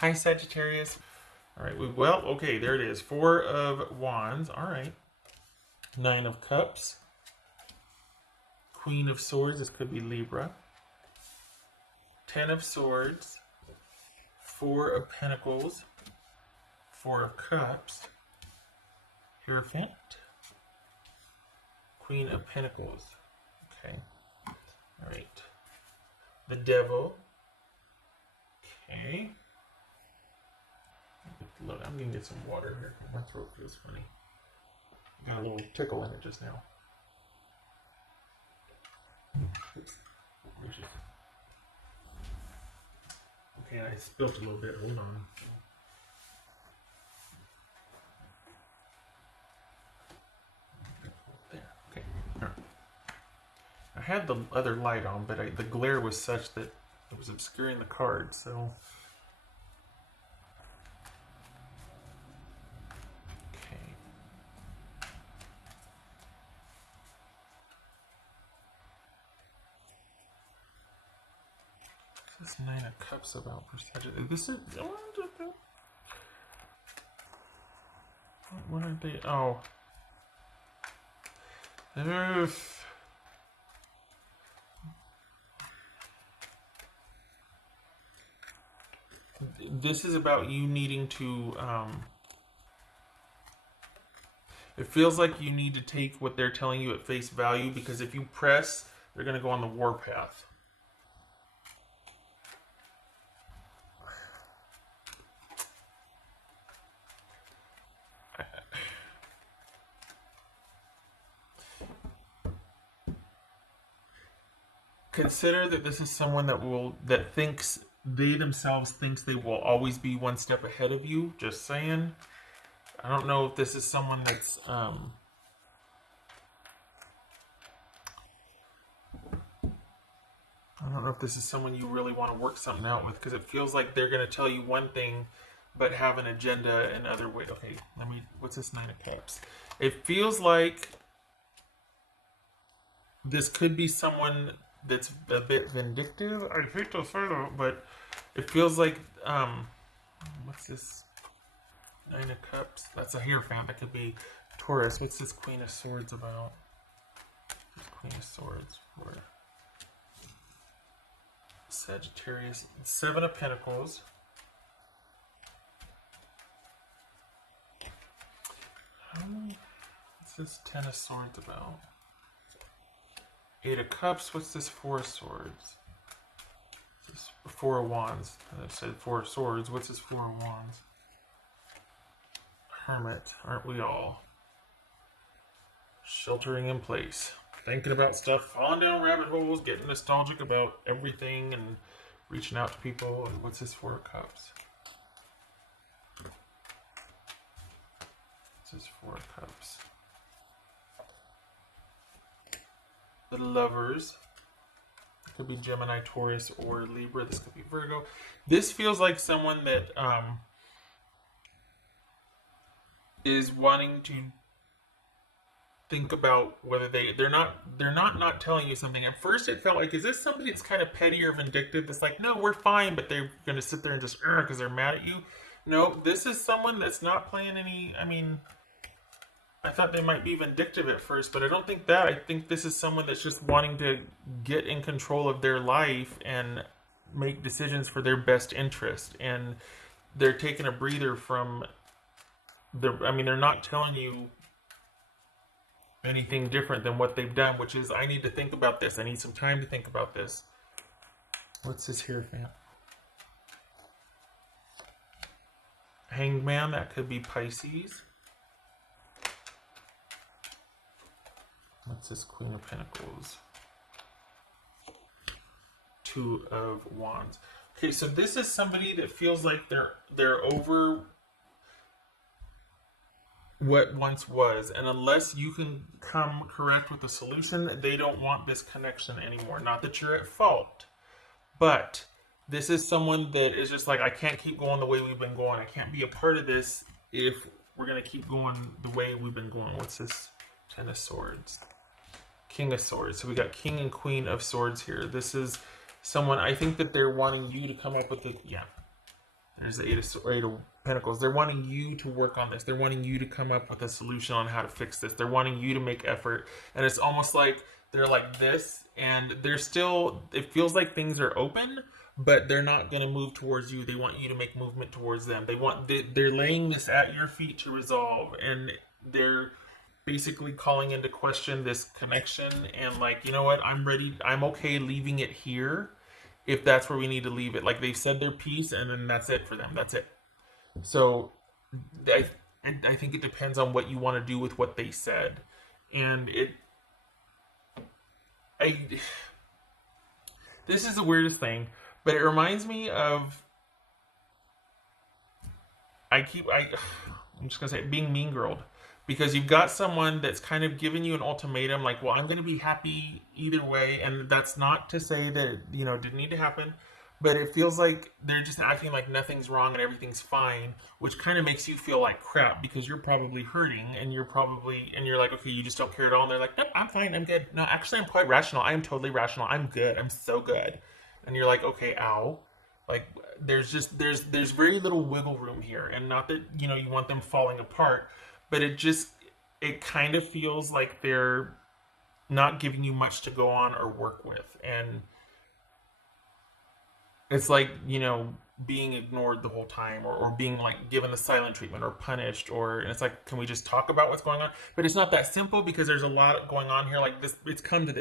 Hi, Sagittarius. All right, well, okay, there it is. Four of Wands. All right. Nine of Cups. Queen of Swords. This could be Libra. Ten of Swords. Four of Pentacles. Four of Cups. Hierophant. Queen of Pentacles. Okay. All right. The Devil. Okay. Look, I'm gonna get some water here. My throat feels funny. Got a little tickle in it just now. Oops. Okay, I spilled a little bit. Hold on. There. Okay. All right. I had the other light on, but the glare was such that it was obscuring the card, so. This Nine of Cups about for Sagittarius. This is. What are they? Oh. Oof. This is about you needing to. It feels like you need to take what they're telling you at face value, because if you press, they're going to go on the war path. Consider that this is someone that thinks they themselves thinks they will always be one step ahead of you. Just saying. I don't know if this is someone that's I don't know if this is someone you really want to work something out with, because it feels like they're going to tell you one thing but have an agenda in other ways. Okay, what's this Nine of Cups? It feels like this could be someone that's a bit vindictive. I hate to say that, but it feels like what's this Nine of Cups? That's a Hierophant. That could be Taurus. What's this Queen of Swords about? Queen of Swords for Sagittarius. Seven of Pentacles. What's this Ten of Swords about? Eight of Cups. What's this Four of Swords? This Four of Wands. I said Four of Swords. What's this Four of Wands? Hermit. Aren't we all? Sheltering in place. Thinking about stuff, falling down rabbit holes, getting nostalgic about everything, and reaching out to people. And what's this Four of Cups? What's this Four of Cups? The Lovers. It could be Gemini, Taurus, or Libra. This could be Virgo. This feels like someone that is wanting to think about whether they're not telling you something. At first it felt like, is this somebody that's kind of petty or vindictive that's like, no, we're fine, but they're going to sit there and just because they're mad at you. No, this is someone that's not playing any. I mean, I thought they might be vindictive at first, but I don't think that. I think this is someone that's just wanting to get in control of their life and make decisions for their best interest, and they're taking a breather from they're not telling you anything different than what they've done, which is, I need to think about this. I need some time to think about this. What's this here, fam? Hanged Man. That could be Pisces. What's this Queen of Pentacles? Two of Wands. Okay, so this is somebody that feels like they're over what once was, and unless you can come correct with a solution, they don't want this connection anymore. Not that you're at fault, but this is someone that is just like, I can't keep going the way we've been going. I can't be a part of this if we're going to keep going the way we've been going. What's this? Ten of Swords. King of Swords. So we got King and Queen of Swords here. This is someone, I think that they're wanting you to come up with There's the Eight of Pentacles. They're wanting you to work on this. They're wanting you to come up with a solution on how to fix this. They're wanting you to make effort. And it's almost like they're like this, and they're still, it feels like things are open, but they're not going to move towards you. They want you to make movement towards them. They're laying this at your feet to resolve, and they're basically calling into question this connection, and like, you know what, I'm ready, I'm okay leaving it here if that's where we need to leave it. Like, they've said their piece, and then that's it for them. That's it. So I, I think it depends on what you want to do with what they said. And I, this is the weirdest thing, but it reminds me of, I'm just gonna say it, being mean girled, because you've got someone that's kind of giving you an ultimatum, like, well, I'm gonna be happy either way, and that's not to say that, you know, it didn't need to happen, but it feels like they're just acting like nothing's wrong and everything's fine, which kind of makes you feel like crap, because you're probably hurting, and you're like, okay, you just don't care at all, and they're like, nope, I'm fine, I'm good. No, actually, I'm quite rational. I am totally rational. I'm good. I'm so good. And you're like, okay, ow. Like, there's very little wiggle room here, and not that, you know, you want them falling apart, but it kind of feels like they're not giving you much to go on or work with, and it's like, you know, being ignored the whole time, or being like given the silent treatment or punished, and it's like, can we just talk about what's going on? But it's not that simple, because there's a lot going on here. Like, this, it's come to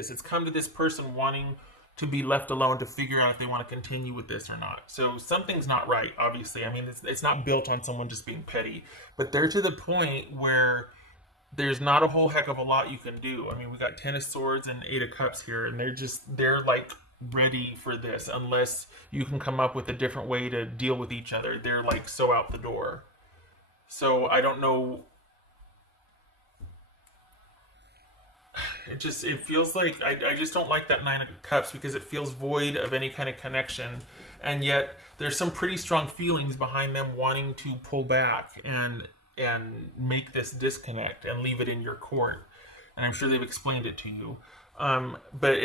this person wanting to be left alone to figure out if they want to continue with this or not. So something's not right, obviously. I mean, it's not built on someone just being petty, but they're to the point where there's not a whole heck of a lot you can do. I mean, we got Ten of Swords and Eight of Cups here, and they're like ready for this, unless you can come up with a different way to deal with each other. They're like so out the door. So I don't know. It feels like, I just don't like that Nine of Cups, because it feels void of any kind of connection, and yet there's some pretty strong feelings behind them wanting to pull back and make this disconnect and leave it in your court. And I'm sure they've explained it to you, but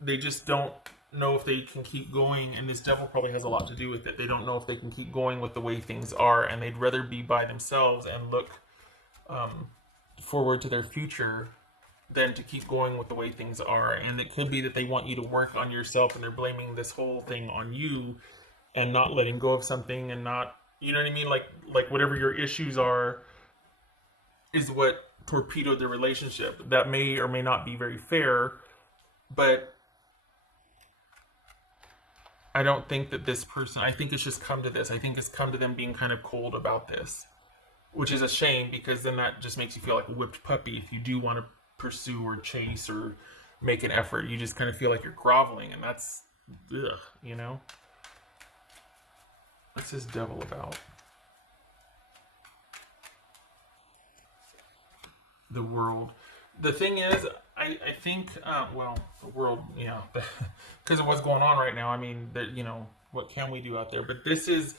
they just don't know if they can keep going, and this devil probably has a lot to do with it. They don't know if they can keep going with the way things are, and they'd rather be by themselves and look forward to their future than to keep going with the way things are. And it could be that they want you to work on yourself, and they're blaming this whole thing on you, and not letting go of something, and not, you know what I mean, like whatever your issues are is what torpedoed the relationship. That may or may not be very fair, but I don't think that this person, I think it's just come to this. I think it's come to them being kind of cold about this, which is a shame, because then that just makes you feel like a whipped puppy. If you do want to pursue or chase or make an effort, you just kind of feel like you're groveling, and that's, ugh, you know? What's this devil about? The World. The thing is, I think, well, the world, yeah, because of what's going on right now. I mean, you know, what can we do out there? But this is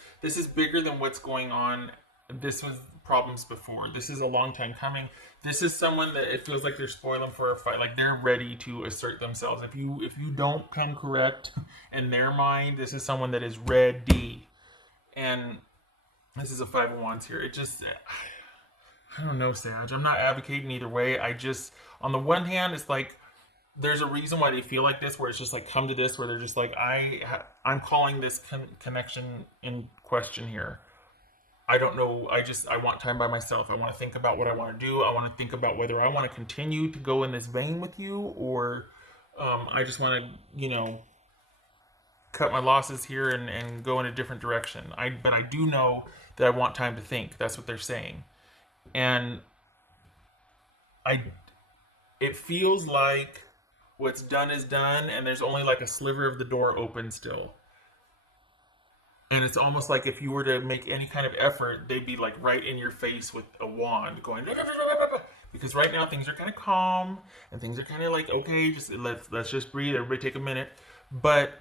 bigger than what's going on. This was problems before. This is a long time coming. This is someone that it feels like they're spoiling for a fight. Like, they're ready to assert themselves. If you don't come correct in their mind, this is someone that is ready. And this is a Five of Wands here. It just, I don't know, Sag. I'm not advocating either way. I just, on the one hand, it's like, there's a reason why they feel like this, where it's just like come to this, where they're just like, I'm calling this connection in question here. I don't know. I want time by myself. I want to think about what I want to do. I want to think about whether I want to continue to go in this vein with you, or I just want to, you know, cut my losses here and go in a different direction. But I do know that I want time to think. That's what they're saying. And it feels like what's done is done, and there's only like a sliver of the door open still. And it's almost like if you were to make any kind of effort, they'd be like right in your face with a wand going, because right now things are kind of calm, and things are kind of like, okay, just let's just breathe, everybody take a minute. But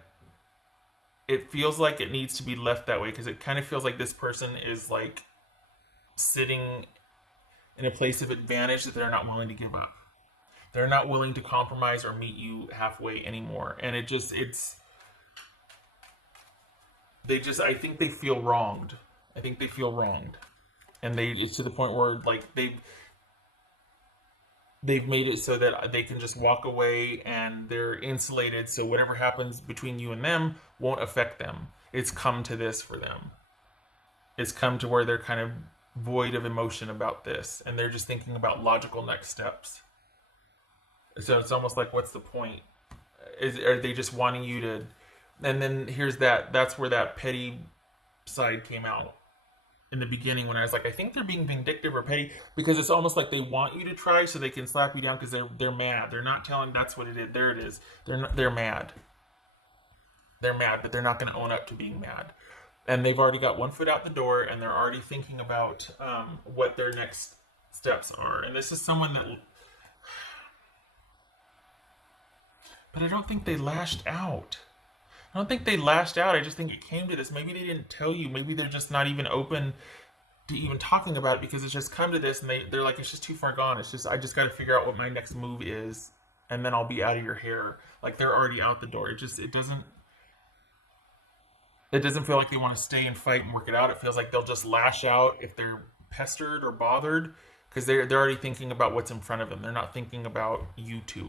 it feels like it needs to be left that way, because it kind of feels like this person is like sitting in a place of advantage that they're not willing to give up. They're not willing to compromise or meet you halfway anymore. And it's They just, I think they feel wronged. I think they feel wronged. And it's to the point where like they've made it so that they can just walk away and they're insulated, so whatever happens between you and them won't affect them. It's come to this for them. It's come to where they're kind of void of emotion about this, and they're just thinking about logical next steps. So it's almost like, what's the point? Are they just wanting you to? And then here's that's where that petty side came out in the beginning, when I was like, I think they're being vindictive or petty, because it's almost like they want you to try so they can slap you down, because they're mad. They're not telling, that's what it is. There it is. They're mad. They're mad, but they're not going to own up to being mad. And they've already got one foot out the door, and they're already thinking about what their next steps are. And this is someone that, but I don't think they lashed out. I don't think they lashed out. I just think it came to this. Maybe they didn't tell you. Maybe they're just not even open to even talking about it, because it's just come to this, and they're like, it's just too far gone. It's just, I just got to figure out what my next move is, and then I'll be out of your hair. Like, they're already out the door. It doesn't feel like they want to stay and fight and work it out. It feels like they'll just lash out if they're pestered or bothered, because they're already thinking about what's in front of them. They're not thinking about you two.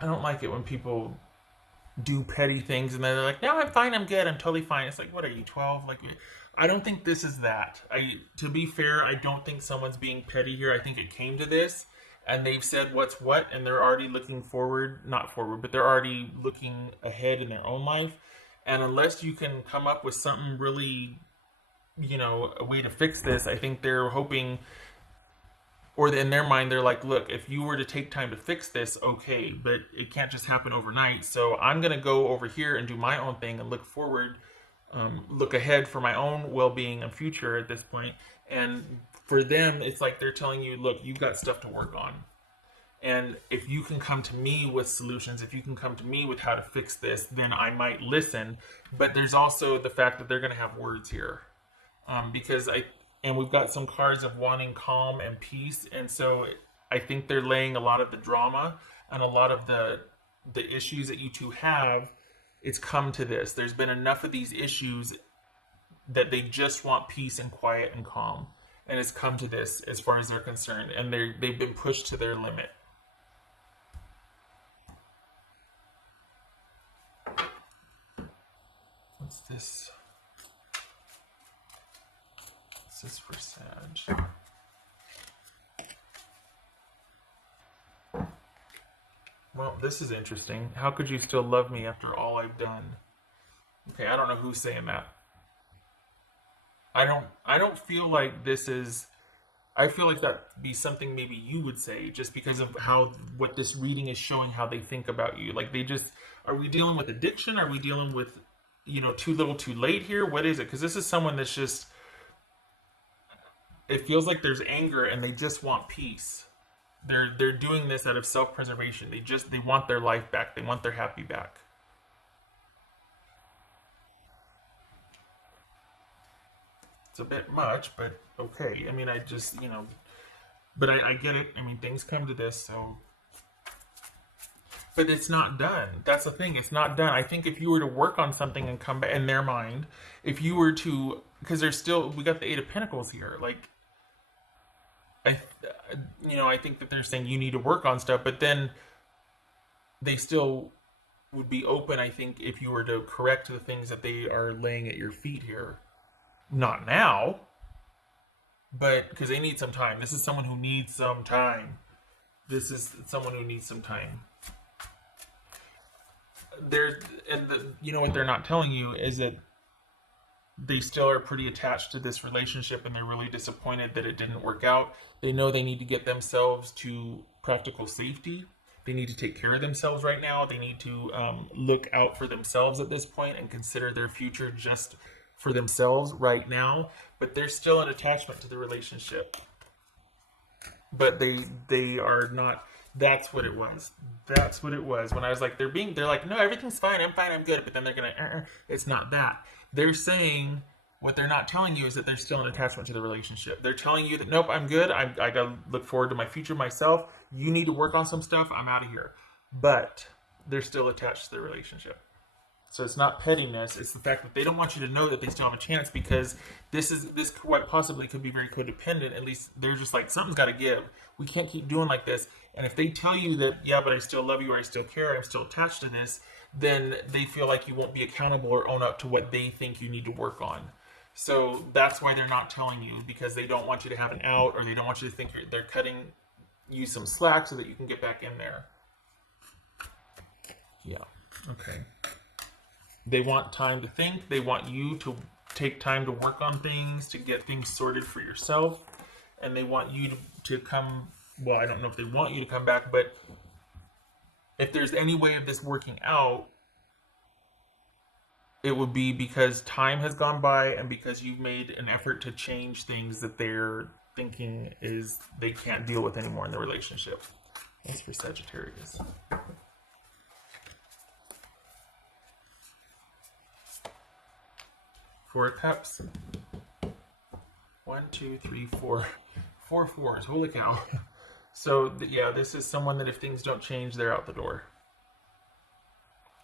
I don't like it when people do petty things and they're like, no, I'm fine, I'm good, I'm totally fine. It's like, what are you, 12? Like, I don't think this is that. To be fair, I don't think someone's being petty here. I think it came to this, and they've said what's what, and they're already looking forward, not forward, but they're already looking ahead in their own life. And unless you can come up with something really, a way to fix this, I think they're hoping, or in their mind, they're like, look, if you were to take time to fix this, okay, but it can't just happen overnight. So I'm going to go over here and do my own thing and look forward, look ahead for my own well-being and future at this point. And for them, it's like they're telling you, look, you've got stuff to work on. And if you can come to me with solutions, if you can come to me with how to fix this, then I might listen. But there's also the fact that they're going to have words here. And we've got some cards of wanting calm and peace. And so I think they're laying a lot of the drama and a lot of the issues that you two have. It's come to this. There's been enough of these issues that they just want peace and quiet and calm. And it's come to this as far as they're concerned. And they've been pushed to their limit. What's this? This is for Sag. Well, this is interesting. How could you still love me after all I've done? Okay, I don't know who's saying that. I don't feel like this is, I feel like that'd be something maybe you would say, just because of what this reading is showing, how they think about you. Like, are we dealing with addiction? Are we dealing with, too little too late here? What is it? Because this is someone that's just, it feels like there's anger and they just want peace. They're doing this out of self-preservation. They want their life back. They want their happy back. It's a bit much, but okay. I mean, I just, but I get it. I mean, things come to this, so. But it's not done. That's the thing. It's not done. I think if you were to work on something and come back, in their mind, if you were to, because we got the Eight of Pentacles here. Like, I think that they're saying you need to work on stuff, but then they still would be open, I think, if you were to correct the things that they are laying at your feet here. Not now, but because they need some time. This is someone who needs some time. This is someone who needs some time. What they're not telling you is that they still are pretty attached to this relationship, and they're really disappointed that it didn't work out. They know they need to get themselves to practical safety. They need to take care of themselves right now. They need to look out for themselves at this point and consider their future just for themselves right now. But there's still an attachment to the relationship. But they are not. That's what it was. That's what it was. When I was like, they're like, no, everything's fine. I'm fine. I'm good. But then they're gonna. It's not that. They're saying, What they're not telling you is that there's still an attachment to the relationship. They're telling you that, nope, I'm good. I gotta look forward to my future myself. You need to work on some stuff. I'm out of here. But they're still attached to the relationship. So it's not pettiness. It's the fact that they don't want you to know that they still have a chance, because this quite possibly could be very codependent. At least they're just like, something's got to give. We can't keep doing like this. And if they tell you that, yeah, but I still love you, or I still care, I'm still attached to this, then they feel like you won't be accountable or own up to what they think you need to work on. So that's why they're not telling you, because they don't want you to have an out, or they don't want you to think they're cutting you some slack so that you can get back in there. Yeah. Okay. They want time to think. They want you to take time to work on things, to get things sorted for yourself. And they want you to come, well, I don't know if they want you to come back, but if there's any way of this working out, it would be because time has gone by and because you've made an effort to change things that they're thinking is they can't deal with anymore in the relationship. That's for Sagittarius. Four of Cups. 1, 2, 3, 4. 4 fours. Holy cow. So, yeah, this is someone that if things don't change, they're out the door.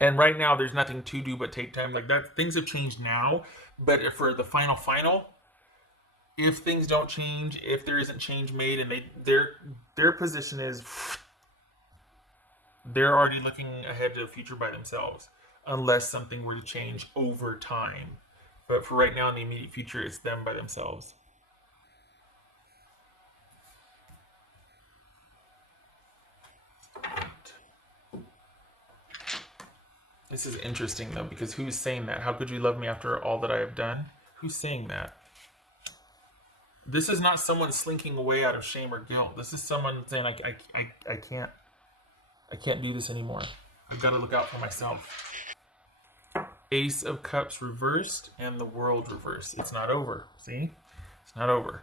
And right now, there's nothing to do but take time. Like that, things have changed now. But for the final, if things don't change, if there isn't change made, and their position is they're already looking ahead to the future by themselves, unless something were to change over time. But for right now, in the immediate future, it's them by themselves. This is interesting, though, because who's saying that? How could you love me after all that I have done? Who's saying that? This is not someone slinking away out of shame or guilt. This is someone saying, I can't do this anymore. I've got to look out for myself. Ace of Cups reversed and the World reversed. It's not over. See? It's not over.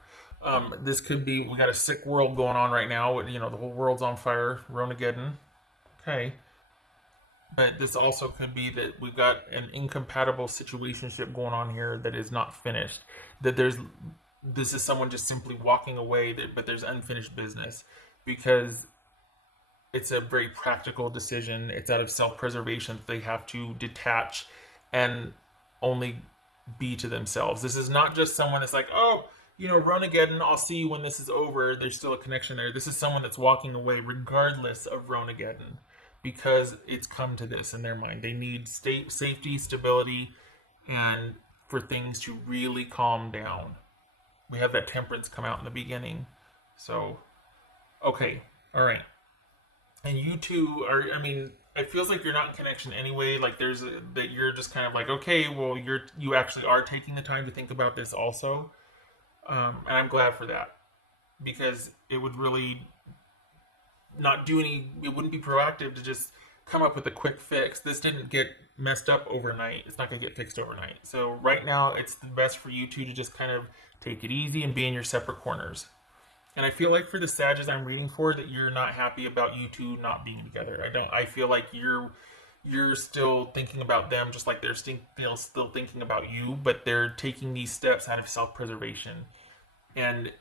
This could be, we got a sick world going on right now. You know, the whole world's on fire. Ronageddon. Okay. But this also could be that we've got an incompatible situationship going on here that is not finished. That this is someone just simply walking away, but there's unfinished business. Because it's a very practical decision. It's out of self-preservation. They have to detach and only be to themselves. This is not just someone that's like, oh, you know, Ronageddon, I'll see you when this is over. There's still a connection there. This is someone that's walking away regardless of Ronageddon, because it's come to this in their mind. They need safety, stability, and for things to really calm down. We have that Temperance come out in the beginning. So, okay, all right. And you two are, I mean, it feels like you're not in connection anyway. Like that you're just kind of like, okay, well, you actually are taking the time to think about this also. And I'm glad for that, because it would really not do it wouldn't be proactive to just come up with a quick fix. This didn't get messed up overnight. It's not going to get fixed overnight. So right now, it's the best for you two to just kind of take it easy and be in your separate corners. And I feel like for the Sages I'm reading for, that you're not happy about you two not being together. I feel like you're still thinking about them just like they're still thinking about you, but they're taking these steps out of self-preservation. And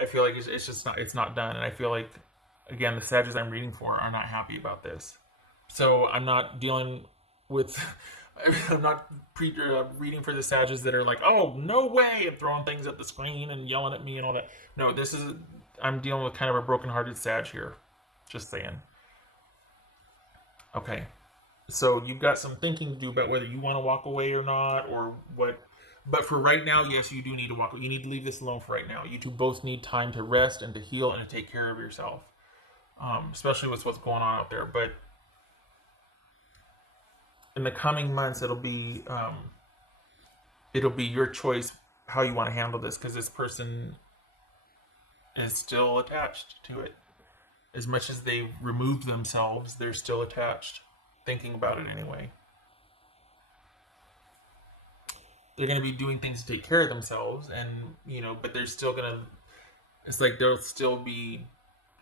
I feel like it's not done. And I feel like, again, the Sages I'm reading for are not happy about this. So I'm not dealing with... I'm not reading for the Sages that are like, oh, no way, and throwing things at the screen and yelling at me and all that. No, I'm dealing with kind of a broken-hearted Sag here. Just saying. Okay. So you've got some thinking to do about whether you want to walk away or not, or what. But for right now, yes, you do need to walk away. You need to leave this alone for right now. You two both need time to rest and to heal and to take care of yourself. Especially with what's going on out there. But in the coming months, it'll be your choice how you want to handle this, because this person is still attached to it. As much as they've removed themselves, they're still attached, thinking about it anyway. They're going to be doing things to take care of themselves, and but they're still going to. It's like they'll still be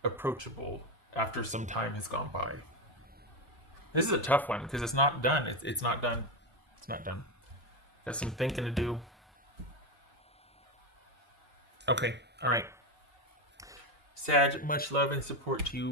approachable after some time has gone by. This is a tough one because it's not done. It's not done. It's not done. Got some thinking to do. Okay, all right. Sag, much love and support to you.